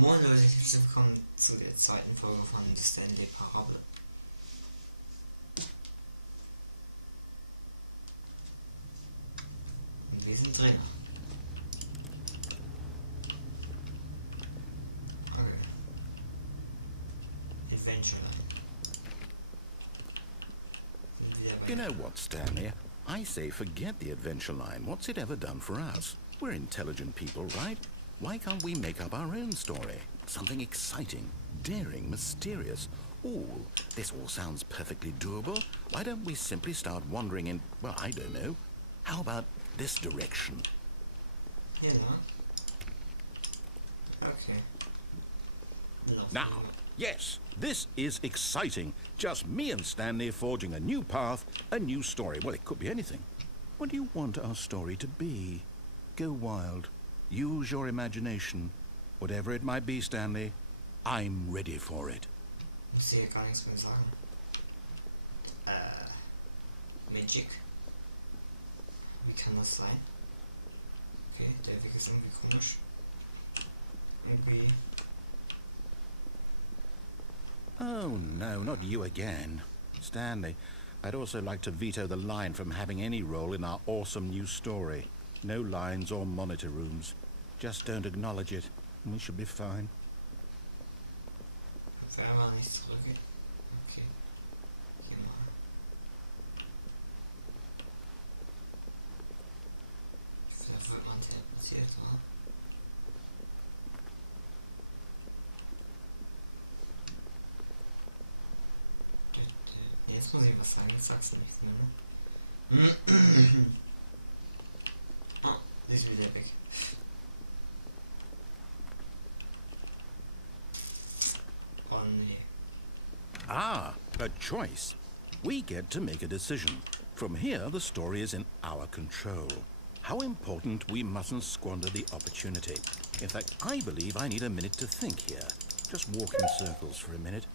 Moin Leute, herzlich willkommen zu der zweiten Folge von Stanley Parable. Und wir sind drin. Okay. Adventure. You know what, Stanley? I say forget the adventure line. What's it ever done for us? We're intelligent people, right? Why can't we make up our own story? Something exciting, daring, mysterious. Ooh, this all sounds perfectly doable. Why don't we simply start wandering in, well, I don't know. How about this direction? Yeah, no. Okay. Now, yes, this is exciting. Just me and Stanley forging a new path, a new story. Well, it could be anything. What do you want our story to be? Go wild. Use your imagination. Whatever it might be, Stanley, I'm ready for it. Ich sehe gar nichts mehr sagen. Magic. Wie kann das sein? Okay, der Weg ist irgendwie komisch. Irgendwie. Oh, no, not you again. Stanley, I'd also like to veto the line from having any role in our awesome new story. No lines or monitor rooms. Just don't acknowledge it, and we should be fine. Wenn man nicht zurückgeht. Okay. Hier machen. Vielleicht wird man teleportiert, oder? Jetzt muss ich was sagen, jetzt sagst du nichts mehr. Oh, die ist wieder weg. Oh nee. Ah, a choice. We get to make a decision. From here, the story is in our control. How important we mustn't squander the opportunity. In fact, I believe I need a minute to think here. Just walk in circles for a minute.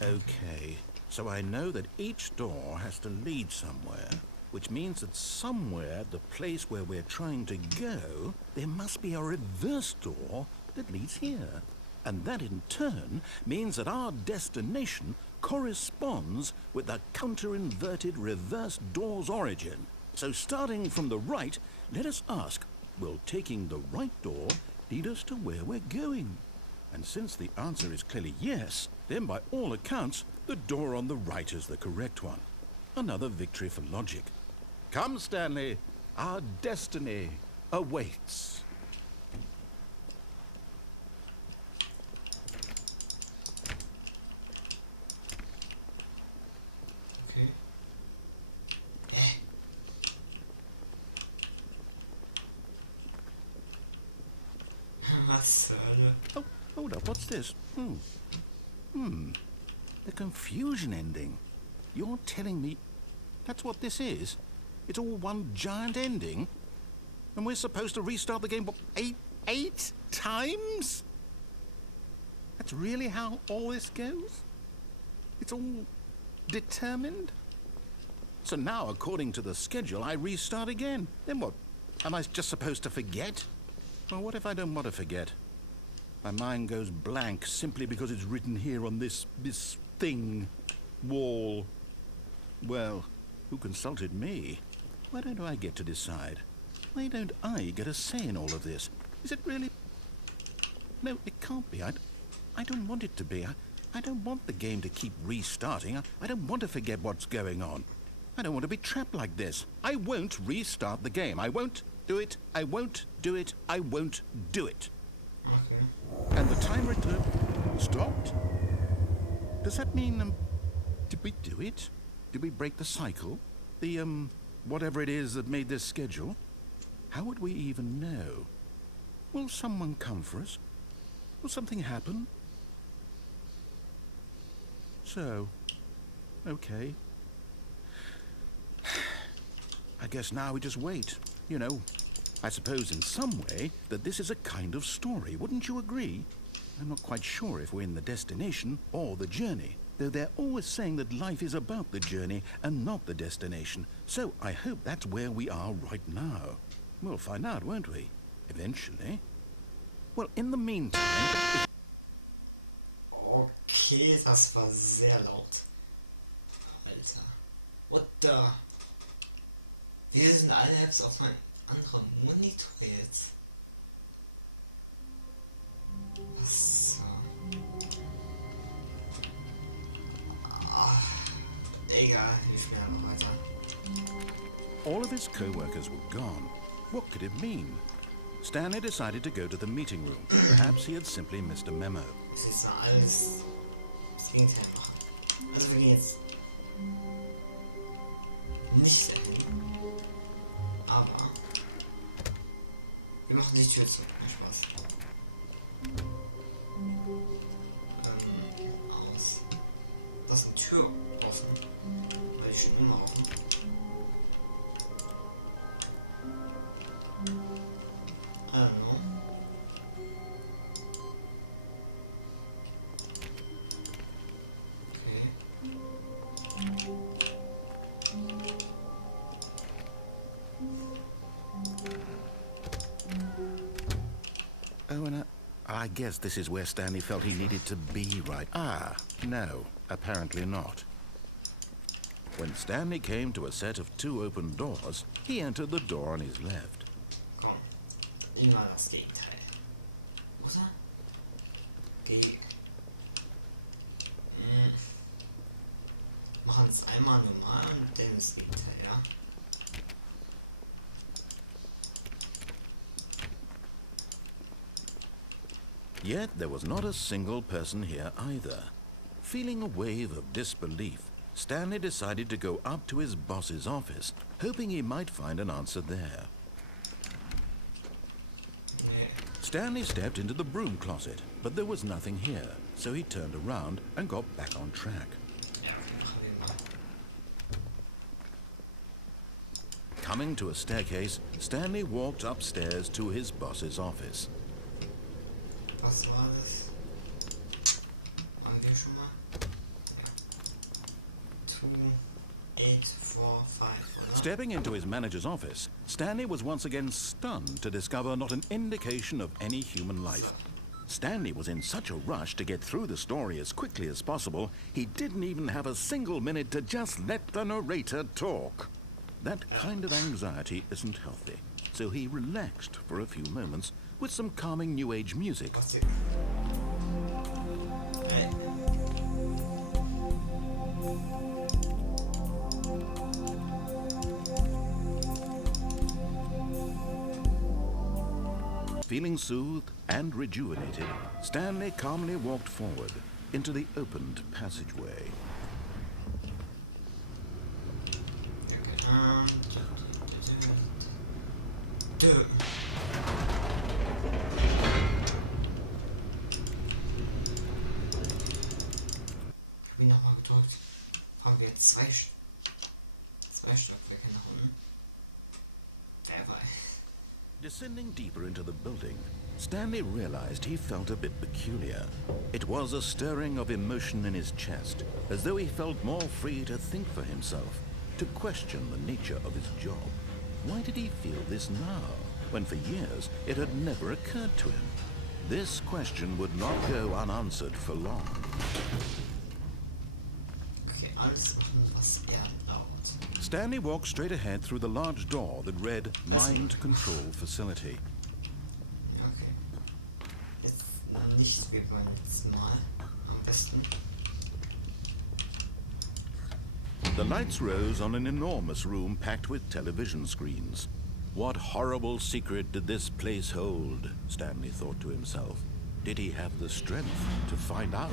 Okay, so I know that each door has to lead somewhere, which means that somewhere, the place where we're trying to go, there must be a reverse door that leads here. And that in turn means that our destination corresponds with the counter-inverted reverse door's origin. So starting from the right, let us ask, will taking the right door lead us to where we're going? And since the answer is clearly yes, then by all accounts, the door on the right is the correct one. Another victory for logic. Come, Stanley, our destiny awaits. Okay. Was zur Hölle? Oh, hold up, what's this? The confusion ending. You're telling me that's what this is? It's all one giant ending? And we're supposed to restart the game, what, eight times? That's really how all this goes? It's all determined? So now, according to the schedule, I restart again. Then what? Am I just supposed to forget? Well, what if I don't want to forget? My mind goes blank simply because it's written here on this thing, wall. Well, who consulted me? Why don't I get to decide? Why don't I get a say in all of this? Is it really? No, it can't be. I don't want it to be. I don't want the game to keep restarting. I don't want to forget what's going on. I don't want to be trapped like this. I won't restart the game. I won't do it. I won't do it. I won't do it. Okay. And the timer stopped? Does that mean, did we do it? Did we break the cycle? The, whatever it is that made this schedule? How would we even know? Will someone come for us? Will something happen? So, okay. I guess now we just wait. You know, I suppose in some way that this is a kind of story, wouldn't you agree? I'm not quite sure if we're in the destination or the journey, though they're always saying that life is about the journey and not the destination. So I hope that's where we are right now. We'll find out, won't we? Eventually. Well, in the meantime... Okay, das war sehr laut. Alter. What the... Wir sind alle jetzt auf meinem anderen Monitor jetzt. So. Egal, wir spielen noch weiter. All of his co-workers were gone. What could it mean? Stanley decided to go to the meeting room. Perhaps he had simply missed a memo. Es ist da alles das Gegenteil machen. Also wir gehen jetzt nicht dahin. Aber wir machen die Tür zu. Nicht Spaß. Aus. Das ist eine Tür offen. Weil ich schon immer offen. I don't know. Oh, and I guess this is where Stanley felt he needed to be, right? Ah, no, apparently not. When Stanley came to a set of 2 open doors, he entered the door on his left. Komm, immer das Gegenteil. Oder? Machen es einmal normal und dann das Gegenteil, ja? Yet there was not a single person here either. Feeling a wave of disbelief, Stanley decided to go up to his boss's office, hoping he might find an answer there. Stanley stepped into the broom closet, but there was nothing here, so he turned around and got back on track. Coming to a staircase, Stanley walked upstairs to his boss's office. Was war das? Waren wir schon mal? Ja. 2, 8, 4, 5, oder? Stepping into his manager's office, Stanley was once again stunned to discover not an indication of any human life. Stanley was in such a rush to get through the story as quickly as possible, he didn't even have a single minute to just let the narrator talk. That kind of anxiety isn't healthy, so he relaxed for a few moments with some calming New Age music. Hey. Feeling soothed and rejuvenated, Stanley calmly walked forward into the opened passageway. Hab ihn nochmal gedrückt. Haben wir jetzt zwei Stockwerke nach unten? Wer weiß. Descending deeper into the building, Stanley realized he felt a bit peculiar. It was a stirring of emotion in his chest, as though he felt more free to think for himself, to question the nature of his job. Why did he feel this now, when for years it had never occurred to him? This question would not go unanswered for long. Okay, alles machen, was erlaubt. Stanley walked straight ahead through the large door that read Mind Control Facility. Okay. Jetzt nicht wie beim letzten Mal. Am besten. The lights rose on an enormous room packed with television screens. What horrible secret did this place hold? Stanley thought to himself. Did he have the strength to find out?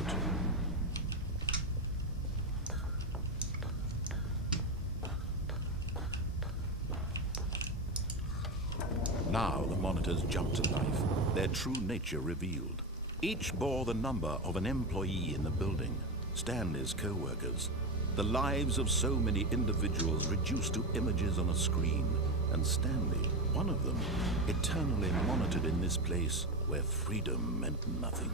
Now the monitors jumped to life, their true nature revealed. Each bore the number of an employee in the building, Stanley's co-workers. The lives of so many individuals reduced to images on a screen, and Stanley, one of them, eternally monitored in this place where freedom meant nothing.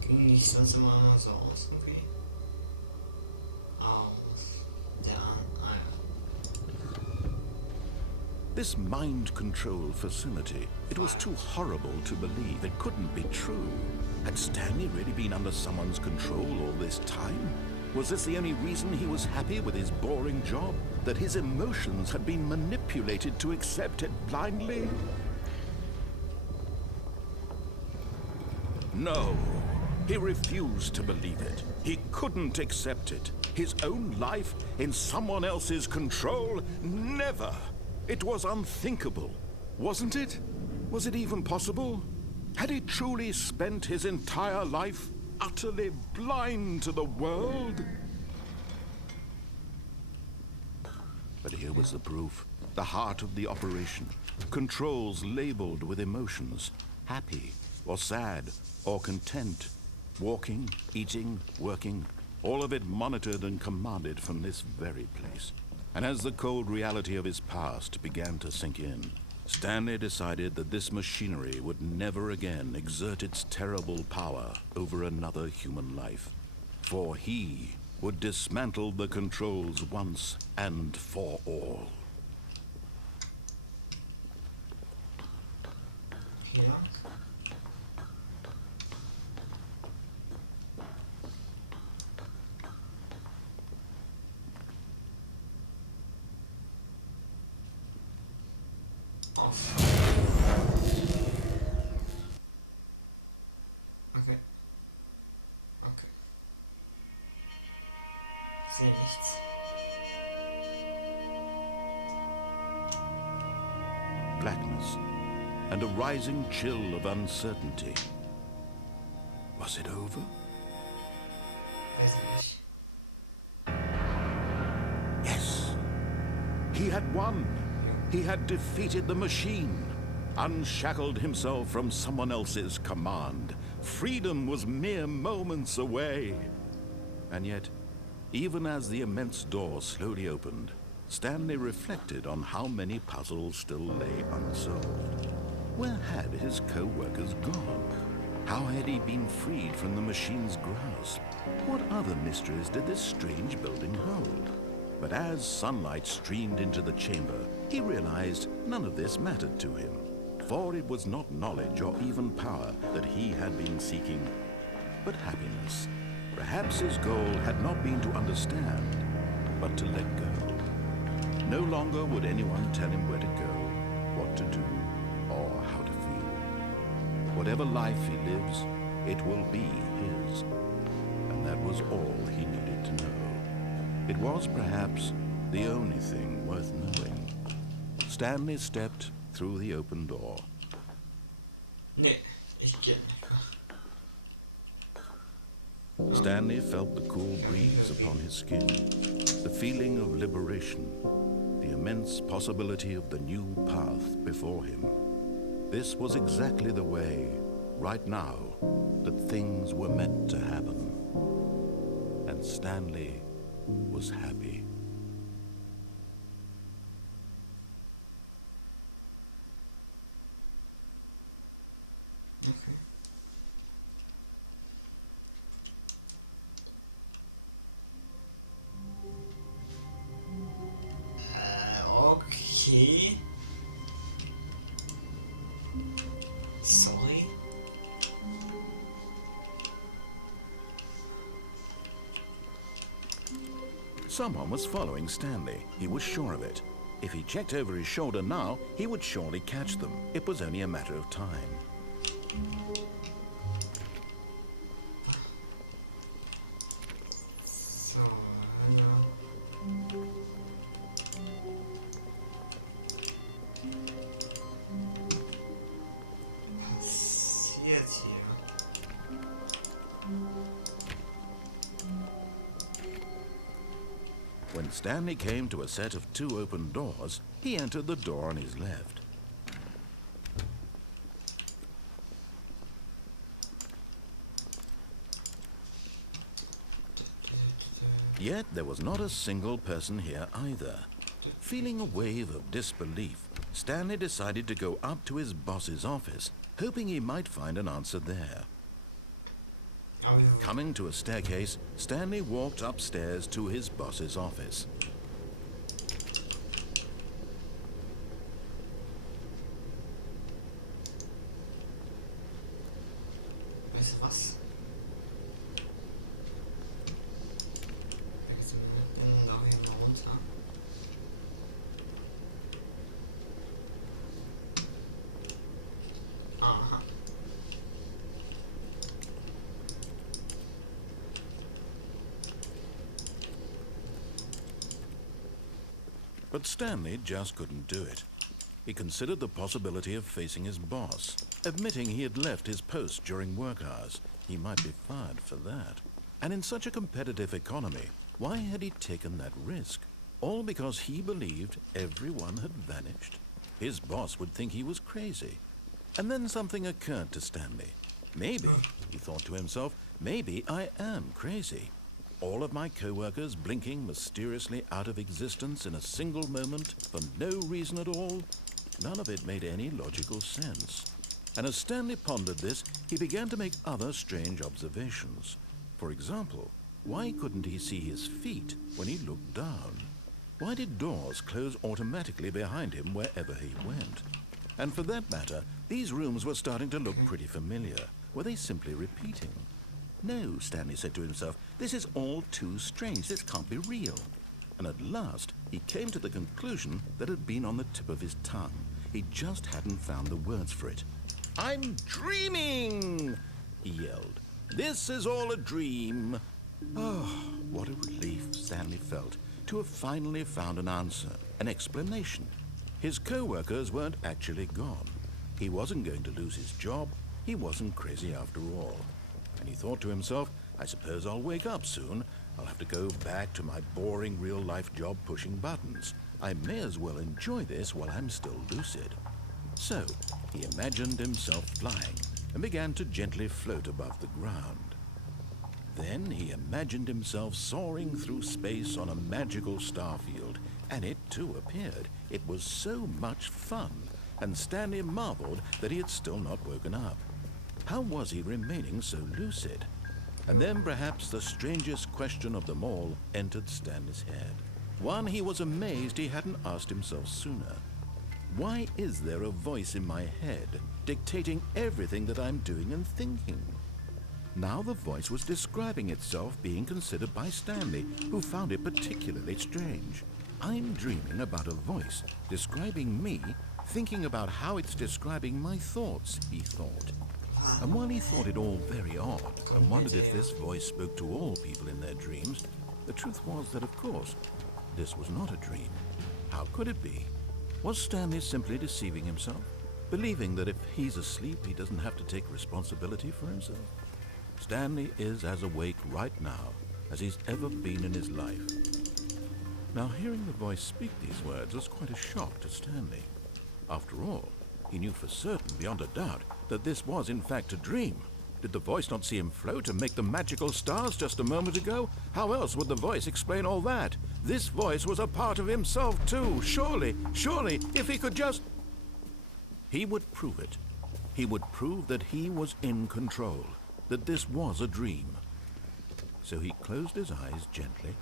Ging nicht sonst immer so aus, irgendwie? Aus. Der This mind control facility, it was too horrible to believe. It couldn't be true. Had Stanley really been under someone's control all this time? Was this the only reason he was happy with his boring job? That his emotions had been manipulated to accept it blindly? No. He refused to believe it. He couldn't accept it. His own life in someone else's control? Never! It was unthinkable, wasn't it? Was it even possible? Had he truly spent his entire life utterly blind to the world? But here was the proof. The heart of the operation. Controls labeled with emotions. Happy, or sad, or content. Walking, eating, working. All of it monitored and commanded from this very place. And as the cold reality of his past began to sink in, Stanley decided that this machinery would never again exert its terrible power over another human life. For he would dismantle the controls once and for all. Ja. Okay. Okay. Ich sehe nichts. Blackness and a rising chill of uncertainty. Was it over? Weiß ich nicht. Yes. He had won. He had defeated the machine, unshackled himself from someone else's command. Freedom was mere moments away. And yet, even as the immense door slowly opened, Stanley reflected on how many puzzles still lay unsolved. Where had his co-workers gone? How had he been freed from the machine's grasp? What other mysteries did this strange building hold? But as sunlight streamed into the chamber, he realized none of this mattered to him. For it was not knowledge or even power that he had been seeking, but happiness. Perhaps his goal had not been to understand, but to let go. No longer would anyone tell him where to go, what to do, or how to feel. Whatever life he lives, it will be his. And that was all he needed to know. It was perhaps the only thing worth knowing. Stanley stepped through the open door. Nee, ich gehe nicht. Stanley felt the cool breeze upon his skin, the feeling of liberation, the immense possibility of the new path before him. This was exactly the way, right now, that things were meant to happen. And Stanley was happy. Okay. Okay. Sorry. Someone was following Stanley. He was sure of it. If he checked over his shoulder now, he would surely catch them. It was only a matter of time. So, hallo. Was passiert hier? When Stanley came to a set of two open doors, he entered the door on his left. Yet there was not a single person here either. Feeling a wave of disbelief, Stanley decided to go up to his boss's office, hoping he might find an answer there. Coming to a staircase, Stanley walked upstairs to his boss's office. was? Jetzt mitten da hinten runter. Aha. But Stanley just couldn't do it. He considered the possibility of facing his boss, admitting he had left his post during work hours. He might be fired for that. And in such a competitive economy, why had he taken that risk? All because he believed everyone had vanished? His boss would think he was crazy. And then something occurred to Stanley. Maybe, he thought to himself, maybe I am crazy. All of my co-workers blinking mysteriously out of existence in a single moment for no reason at all. None of it made any logical sense. And as Stanley pondered this, he began to make other strange observations. For example, why couldn't he see his feet when he looked down? Why did doors close automatically behind him wherever he went? And for that matter, these rooms were starting to look pretty familiar. Were they simply repeating? No, Stanley said to himself, this is all too strange. This can't be real. And at last, he came to the conclusion that had been on the tip of his tongue. He just hadn't found the words for it. I'm dreaming, he yelled. This is all a dream. Oh, what a relief Stanley felt to have finally found an answer, an explanation. His co-workers weren't actually gone. He wasn't going to lose his job. He wasn't crazy after all. And he thought to himself, I suppose I'll wake up soon. I'll have to go back to my boring real-life job pushing buttons. I may as well enjoy this while I'm still lucid. So, he imagined himself flying and began to gently float above the ground. Then he imagined himself soaring through space on a magical starfield, and it too appeared. It was so much fun, and Stanley marveled that he had still not woken up. How was he remaining so lucid? And then perhaps the strangest question of them all entered Stanley's head. One he was amazed he hadn't asked himself sooner. Why is there a voice in my head dictating everything that I'm doing and thinking? Now the voice was describing itself being considered by Stanley, who found it particularly strange. I'm dreaming about a voice describing me, thinking about how it's describing my thoughts, he thought. And while he thought it all very odd and wondered if this voice spoke to all people in their dreams, the truth was that, of course, this was not a dream. How could it be? Was Stanley simply deceiving himself, believing that if he's asleep, he doesn't have to take responsibility for himself? Stanley is as awake right now as he's ever been in his life. Now, hearing the voice speak these words was quite a shock to Stanley. After all, he knew for certain, beyond a doubt, that this was in fact a dream. Did the voice not see him float and make the magical stars just a moment ago? How else would the voice explain all that? This voice was a part of himself too. Surely, if he could just... He would prove it. He would prove that he was in control, that this was a dream. So he closed his eyes gently,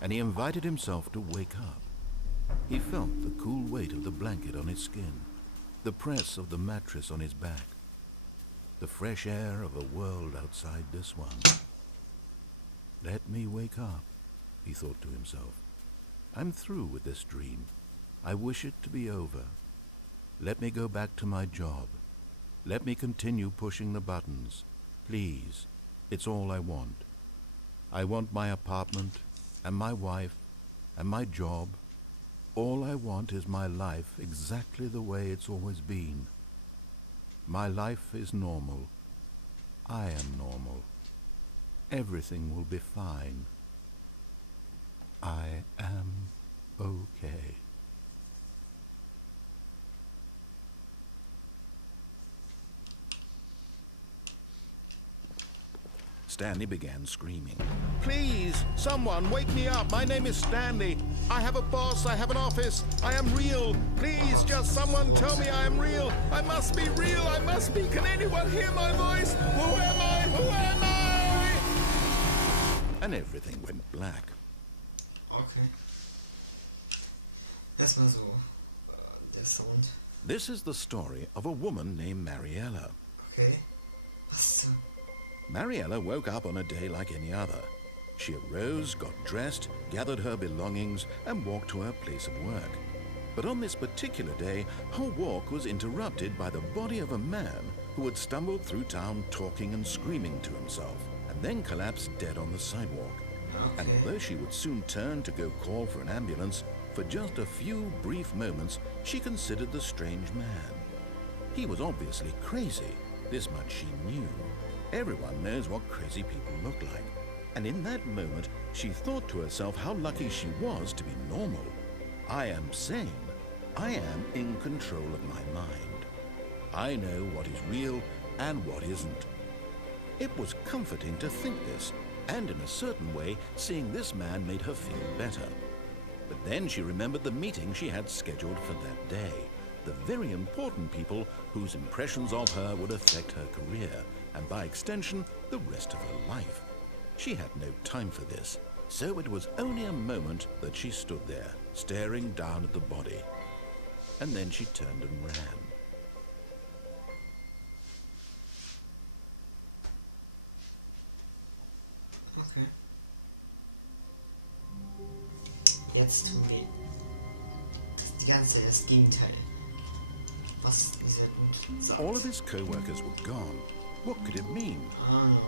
and he invited himself to wake up. He felt the cool weight of the blanket on his skin, the press of the mattress on his back, the fresh air of a world outside this one. Let me wake up, he thought to himself. I'm through with this dream. I wish it to be over. Let me go back to my job. Let me continue pushing the buttons. Please, it's all I want. I want my apartment, and my wife, and my job. All I want is my life exactly the way it's always been. My life is normal. I am normal. Everything will be fine. I am okay. Stanley began screaming. Please, someone, wake me up. My name is Stanley. I have a boss. I have an office. I am real. Please, just someone tell me I am real. I must be real. I must be. Can anyone hear my voice? Who am I? Who am I? And everything went black. Okay. Erstmal so der Sound. This is the story of a woman named Mariella. Okay. Was? Mariella woke up on a day like any other. She arose, got dressed, gathered her belongings, and walked to her place of work. But on this particular day, her walk was interrupted by the body of a man who had stumbled through town talking and screaming to himself, and then collapsed dead on the sidewalk. And although she would soon turn to go call for an ambulance, for just a few brief moments she considered the strange man. He was obviously crazy, this much she knew. Everyone knows what crazy people look like. And in that moment, she thought to herself how lucky she was to be normal. I am sane. I am in control of my mind. I know what is real and what isn't. It was comforting to think this, and in a certain way, seeing this man made her feel better. But then she remembered the meeting she had scheduled for that day. The very important people whose impressions of her would affect her career, and by extension, the rest of her life. She had no time for this, so it was only a moment that she stood there, staring down at the body. And then she turned and ran. Okay. Jetzt tun wir das Gegenteil. Was dieser Punkt sagt. All of his co-workers were gone. What could it mean?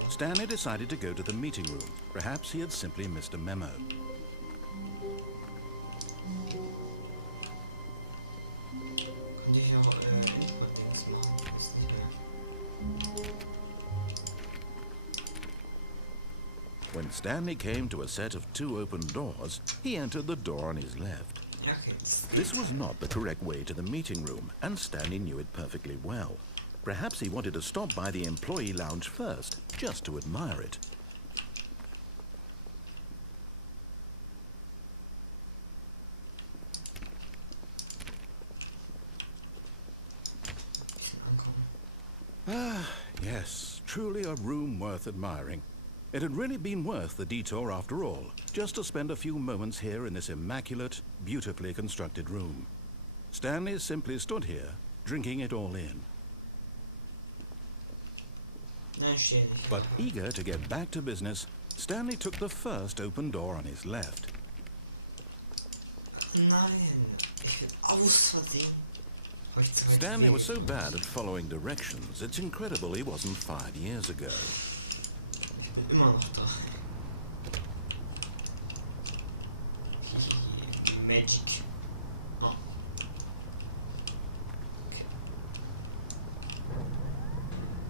Stanley decided to go to the meeting room. Perhaps he had simply missed a memo. Könnte ich auch Dings machen, ist nicht mehr. When Stanley came to a set of 2 open doors, he entered the door on his left. Ja, okay. This was not the correct way to the meeting room, and Stanley knew it perfectly well. Perhaps he wanted to stop by the employee lounge first, just to admire it. Ah, yes, truly a room worth admiring. It had really been worth the detour after all, just to spend a few moments here in this immaculate, beautifully constructed room. Stanley simply stood here, drinking it all in. But eager to get back to business, Stanley took the first open door on his left. Nein, ich bin aus Versehen. Stanley was so bad at following directions, it's incredible he wasn't 5 years ago. Ich bin immer noch da. Magic. Oh. Okay.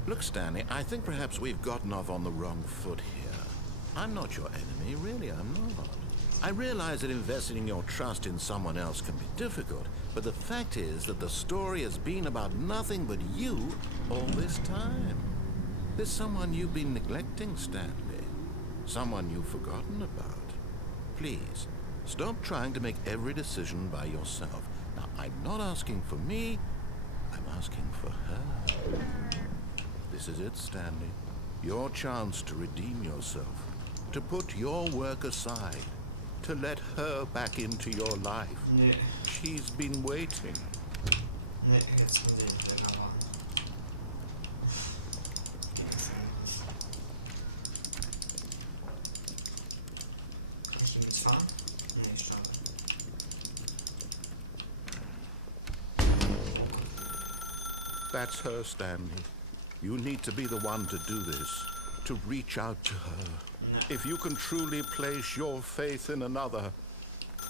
Look, Stanley, I think perhaps we've gotten off on the wrong foot here. I'm not your enemy, really, I'm not. I realize that investing your trust in someone else can be difficult, but the fact is that the story has been about nothing but you all this time. There's someone you've been neglecting, Stanley. Someone you've forgotten about. Please, stop trying to make every decision by yourself. Now, I'm not asking for me, I'm asking for her. This is it, Stanley. Your chance to redeem yourself. To put your work aside. To let her back into your life. Nee. She's been waiting. Nee, jetzt muss ich länger warten. Kann ich ihn mitfahren? Nee, schade. That's her, Stanley. You need to be the one to do this. To reach out to her. If you can truly place your faith in another,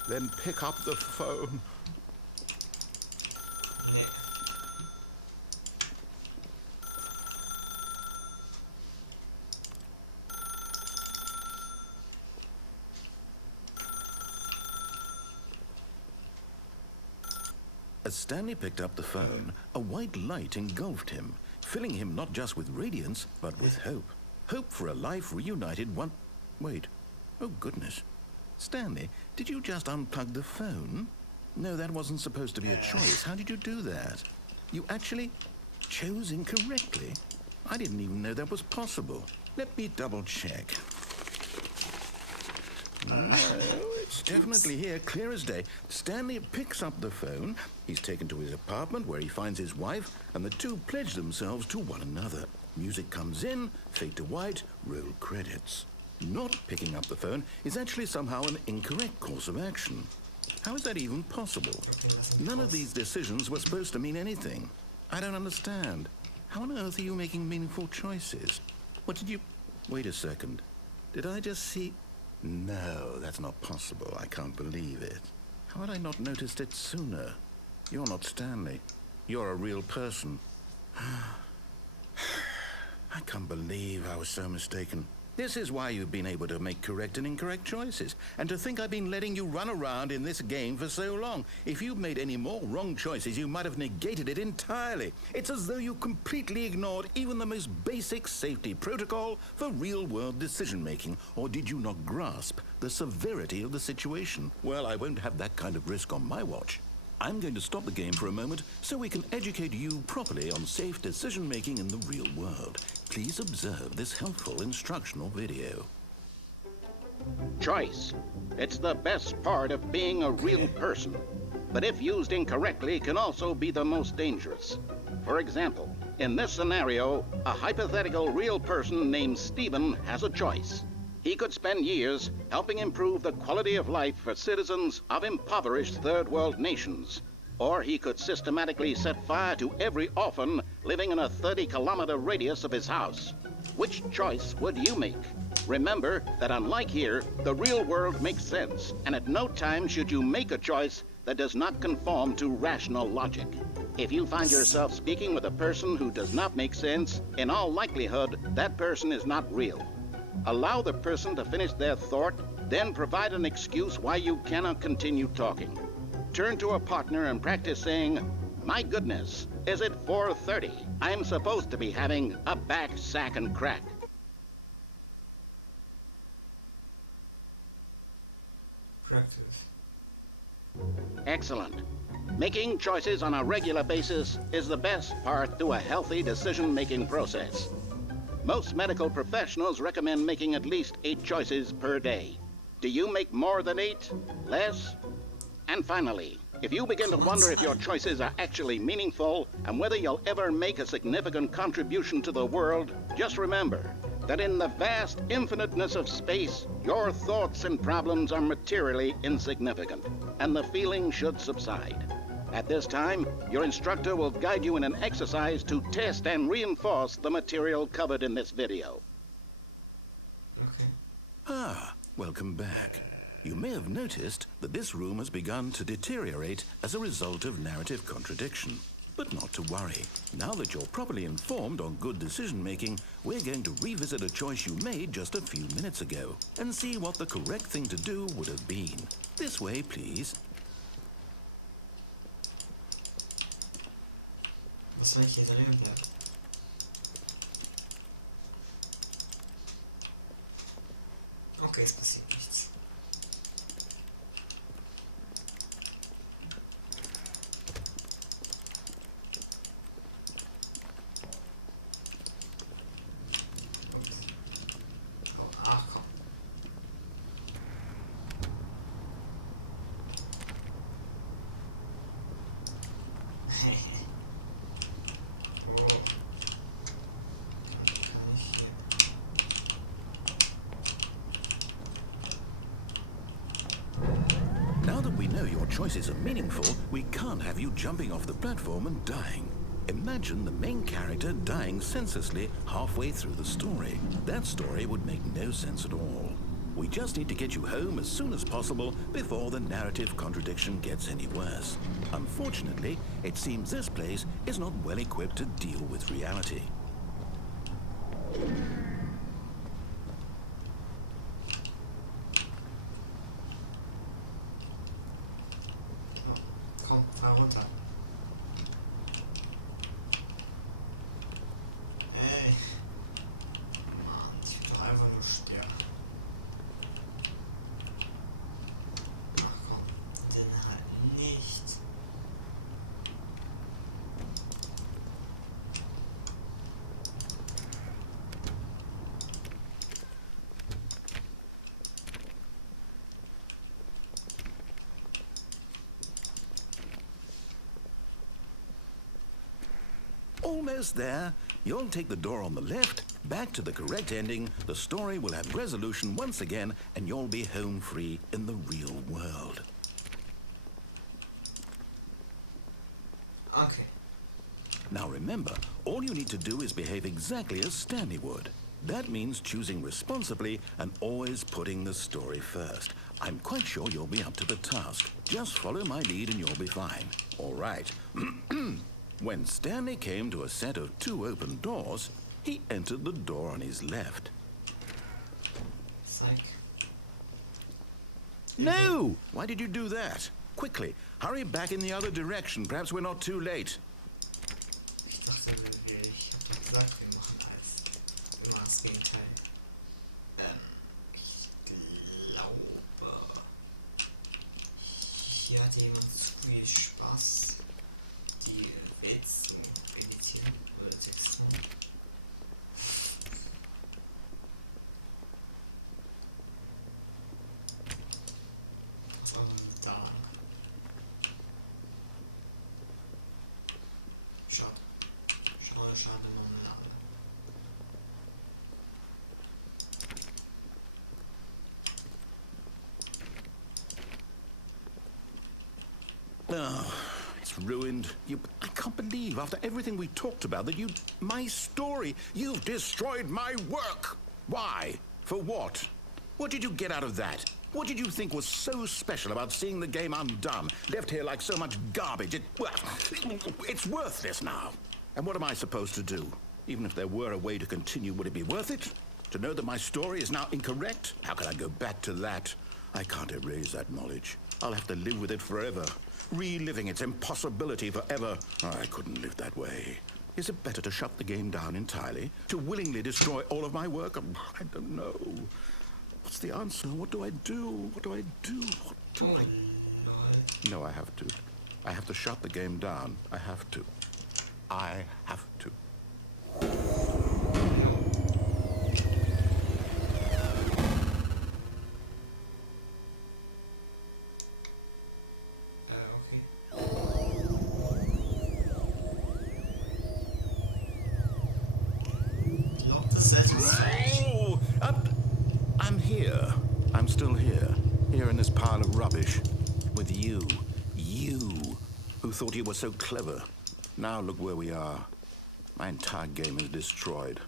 then pick up the phone. Nee. As Stanley picked up the phone, a white light engulfed him, filling him not just with radiance, but with hope. Hope for a life reunited one... Wait. Oh, goodness. Stanley, did you just unplug the phone? No, that wasn't supposed to be a choice. How did you do that? You actually chose incorrectly? I didn't even know that was possible. Let me double-check. No, it's definitely here, clear as day. Stanley picks up the phone. He's taken to his apartment where he finds his wife, and the two pledge themselves to one another. Music comes in, fade to white, roll credits. Not picking up the phone is actually somehow an incorrect course of action. How is that even possible? None of these decisions were supposed to mean anything. I don't understand. How on earth are you making meaningful choices? What did you... Wait a second. Did I just see... No, that's not possible. I can't believe it. How had I not noticed it sooner? You're not Stanley. You're a real person. I can't believe I was so mistaken. This is why you've been able to make correct and incorrect choices. And to think I've been letting you run around in this game for so long. If you'd made any more wrong choices, you might have negated it entirely. It's as though you completely ignored even the most basic safety protocol for real-world decision-making. Or did you not grasp the severity of the situation? Well, I won't have that kind of risk on my watch. I'm going to stop the game for a moment so we can educate you properly on safe decision-making in the real world. Please observe this helpful instructional video. Choice. It's the best part of being a real person. But if used incorrectly, can also be the most dangerous. For example, in this scenario, a hypothetical real person named Stephen has a choice. He could spend years helping improve the quality of life for citizens of impoverished third world nations. Or he could systematically set fire to every orphan living in a 30-kilometer radius of his house. Which choice would you make? Remember that unlike here, the real world makes sense, and at no time should you make a choice that does not conform to rational logic. If you find yourself speaking with a person who does not make sense, in all likelihood, that person is not real. Allow the person to finish their thought, then provide an excuse why you cannot continue talking. Turn to a partner and practice saying, "My goodness, is it 4:30? I'm supposed to be having a back, sack, and crack." Practice. Excellent. Making choices on a regular basis is the best part to a healthy decision-making process. Most medical professionals recommend making at least 8 choices per day. Do you make more than 8? Less? And finally, if you begin to wonder if your choices are actually meaningful and whether you'll ever make a significant contribution to the world, just remember that in the vast infiniteness of space, your thoughts and problems are materially insignificant, and the feeling should subside. At this time, your instructor will guide you in an exercise to test and reinforce the material covered in this video. Okay. Ah, welcome back. You may have noticed that this room has begun to deteriorate as a result of narrative contradiction. But not to worry. Now that you're properly informed on good decision-making, we're going to revisit a choice you made just a few minutes ago and see what the correct thing to do would have been. This way, please. Was, wenn ich hier daneben bleibe? Okay, es passiert nichts. Ach komm. Now that we know your choices are meaningful, we can't have you jumping off the platform and dying. Imagine the main character dying senselessly halfway through the story. That story would make no sense at all. We just need to get you home as soon as possible before the narrative contradiction gets any worse. Unfortunately, it seems this place is not well equipped to deal with reality. Komm, fahr runter. Ey. Mann, ich will doch einfach nur sterben. Ach komm, denn halt nicht. Almost there. You'll take the door on the left, back to the correct ending, the story will have resolution once again, and you'll be home free in the real world. Okay. Now remember, all you need to do is behave exactly as Stanley would. That means choosing responsibly and always putting the story first. I'm quite sure you'll be up to the task. Just follow my lead and you'll be fine. All right. When Stanley came to a set of 2 open doors, he entered the door on his left. Psych. No! Why did you do that? Quickly, hurry back in the other direction. Perhaps we're not too late. Ich dachte, ich hab ja gesagt, wir machen immer das Gegenteil. Ich glaube, hier hat jemand zu viel Spaß, die Welt zu editieren oder Texten. Da. Schade, Marmelade. Oh, it's ruined. I can't believe, after everything we talked about, that my story, you've destroyed my work. Why? For what? What did you get out of that? What did you think was so special about seeing the game undone, left here like so much garbage? It's worthless now. And what am I supposed to do? Even if there were a way to continue, would it be worth it? To know that my story is now incorrect? How can I go back to that? I can't erase that knowledge. I'll have to live with it forever, reliving its impossibility forever. I couldn't live that way. Is it better to shut the game down entirely? To willingly destroy all of my work? I don't know. What's the answer? What do I do? What do I do? What do I... No, I have to. I have to shut the game down. I have to. I have to. Oh, I'm here. I'm still here. Here in this pile of rubbish. With you. You, who thought you were so clever. Now look where we are. My entire game is destroyed.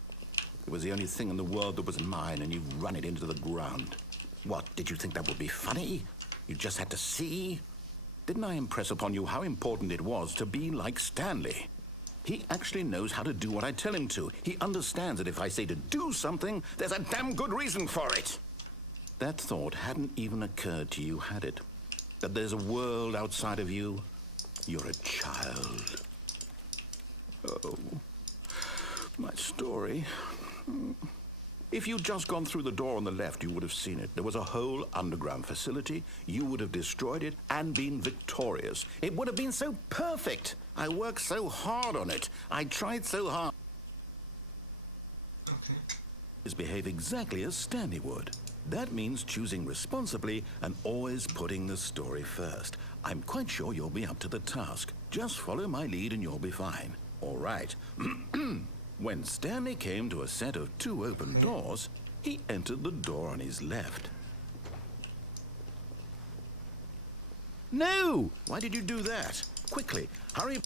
It was the only thing in the world that was mine, and you've run it into the ground. What, did you think that would be funny? You just had to see? Didn't I impress upon you how important it was to be like Stanley? He actually knows how to do what I tell him to. He understands that if I say to do something, there's a damn good reason for it. That thought hadn't even occurred to you, had it? That there's a world outside of you? You're a child. Oh, my story. If you'd just gone through the door on the left, you would have seen it. There was a whole underground facility. You would have destroyed it and been victorious. It would have been so perfect. I worked so hard on it. I tried so hard. Okay. Is behave exactly as Stanley would. That means choosing responsibly and always putting the story first. I'm quite sure you'll be up to the task. Just follow my lead and you'll be fine. All right. When Stanley came to a set of 2 open doors, he entered the door on his left. No! Why did you do that? Quickly, hurry.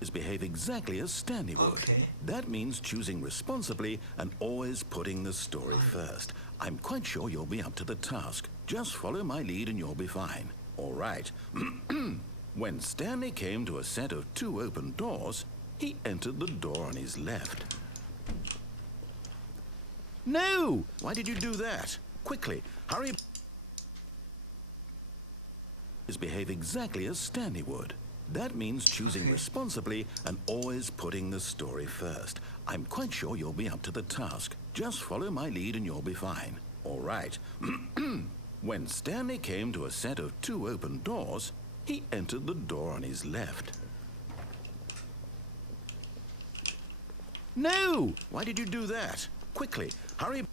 Is behave exactly as Stanley would. Okay. That means choosing responsibly and always putting the story first. I'm quite sure you'll be up to the task. Just follow my lead and you'll be fine. All right. When Stanley came to a set of 2 open doors, he entered the door on his left. No! Why did you do that? Quickly, hurry. Is behave exactly as Stanley would. That means choosing responsibly and always putting the story first. I'm quite sure you'll be up to the task. Just follow my lead and you'll be fine. All right. When Stanley came to a set of 2 open doors, he entered the door on his left. No! Why did you do that? Quickly, hurry.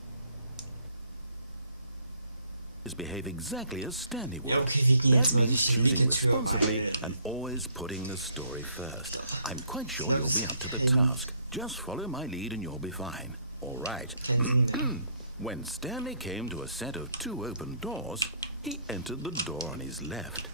behave exactly as Stanley would. Ja, okay, wir gehen That jetzt mal means durch die choosing Hintertür, responsibly weil- and always putting the story first. I'm quite sure you'll be up to the task. Just follow my lead and you'll be fine. All right. When Stanley came to a set of 2 open doors, he entered the door on his left.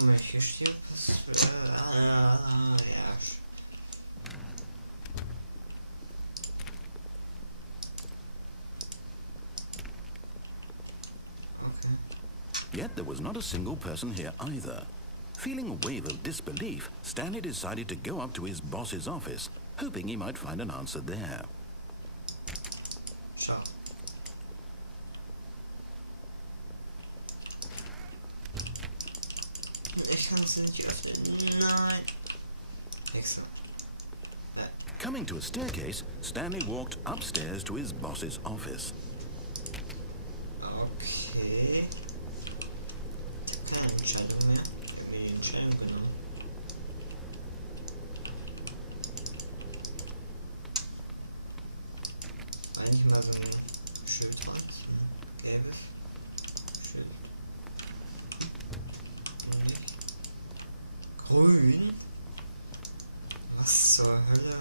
Moment, hier steht was. Ja. Okay. Yet there was not a single person here either. Feeling a wave of disbelief, Stanley decided to go up to his boss's office, hoping he might find an answer there. Schau. Ich kann es nicht öffnen. Nein. Excellent. Coming to a staircase, Stanley walked upstairs to his boss's office. Okay. Ich hab keine Entscheidung mehr. Ich habe die Entscheidung genommen. Eigentlich mal so ein Schild dran. Ein gelbes Schild. Grün? Was zur Hölle?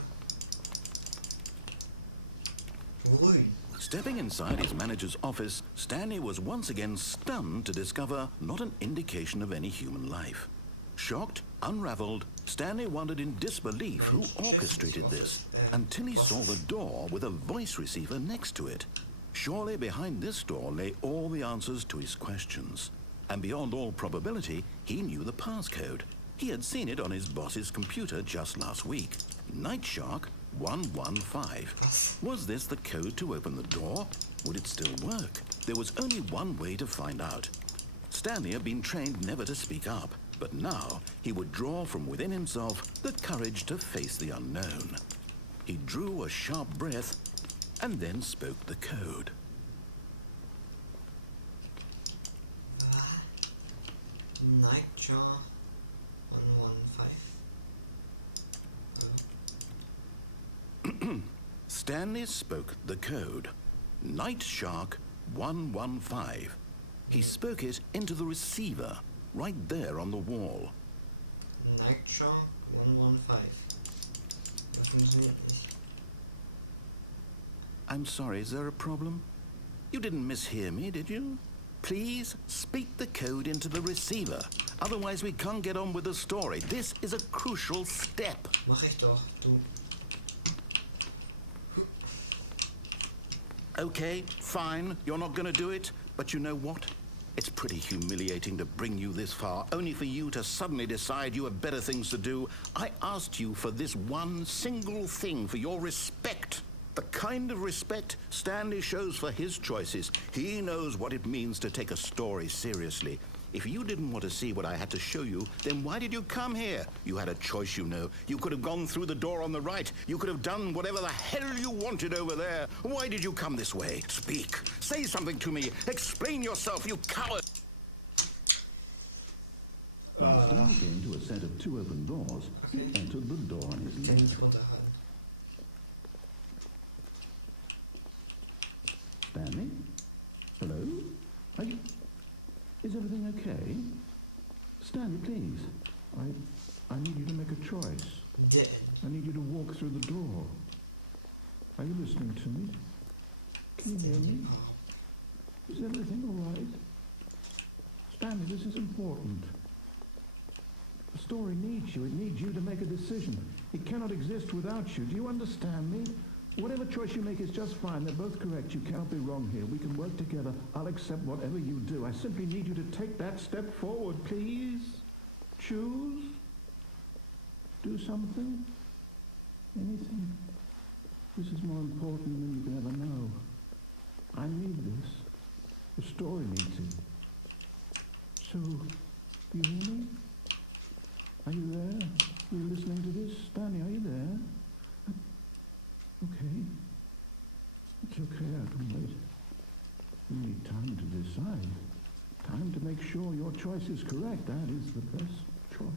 Grün. Stepping inside his manager's office, Stanley was once again stunned to discover not an indication of any human life. Shocked, unraveled, Stanley wondered in disbelief who orchestrated this, until he saw the door with a voice receiver next to it. Surely behind this door lay all the answers to his questions. And beyond all probability, he knew the passcode. He had seen it on his boss's computer just last week. Night Shark 115. Was this the code to open the door? Would it still work? There was only one way to find out. Stanley had been trained never to speak up, but now he would draw from within himself the courage to face the unknown. He drew a sharp breath and then spoke the code. Nightjar 115. Stanley spoke the code. Night Shark 115. He spoke it into the receiver, right there on the wall. Nightjar 115. Das funktioniert nicht. I'm sorry, is there a problem? You didn't mishear me, did you? Please speak the code into the receiver. Otherwise we can't get on with the story. This is a crucial step. Mach ich doch, du. Okay, fine, you're not gonna do it, but you know what? It's pretty humiliating to bring you this far, only for you to suddenly decide you have better things to do. I asked you for this one single thing, for your respect. The kind of respect Stanley shows for his choices. He knows what it means to take a story seriously. If you didn't want to see what I had to show you, then why did you come here? You had a choice, you know. You could have gone through the door on the right. You could have done whatever the hell you wanted over there. Why did you come this way? Speak. Say something to me. Explain yourself, you coward. When Stanley came to a set of 2 open doors, he entered the door on his left. Stanley? Hello? Are you... Is everything okay? Stanley, please. I need you to make a choice. Dead. I need you to walk through the door. Are you listening to me? Can you hear me? Is everything all right? Stanley, this is important. The story needs you. It needs you to make a decision. It cannot exist without you. Do you understand me? Whatever choice you make is just fine. They're both correct. You cannot be wrong here. We can work together. I'll accept whatever you do. I simply need you to take that step forward, please. Choose. Do something. Anything. This is more important than you can ever know. I need this. The story needs it. So, you hear me? Are you there? Are you listening to this? Stanley, are you there? Okay. It's okay, I can wait. You need time to decide. Time to make make sure your choice is correct. That is the best choice.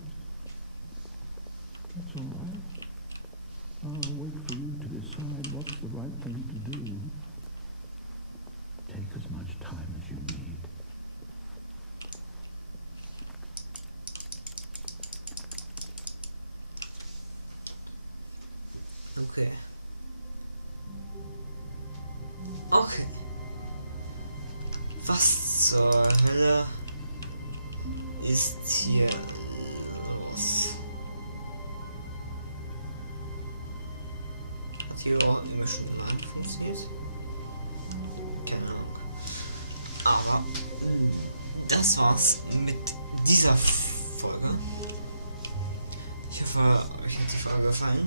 That's all right. I'll wait for you to decide what's the right thing to do. Take as much time as you need. Okay. Okay. Was zur Hölle ist hier los? Hat hier überhaupt nicht mehr schon rein funktioniert? Keine Ahnung. Aber das war's mit dieser Folge. Ich hoffe, euch hat die Folge gefallen.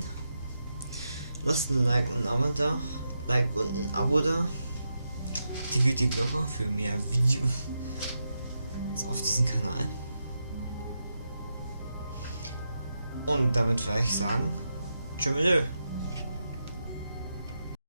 Lasst ein Like und ein Abo da. Like und ein Abo da. Die Glocke für mehr Videos auf diesem Kanal. Und damit werde ich sagen, tschüss.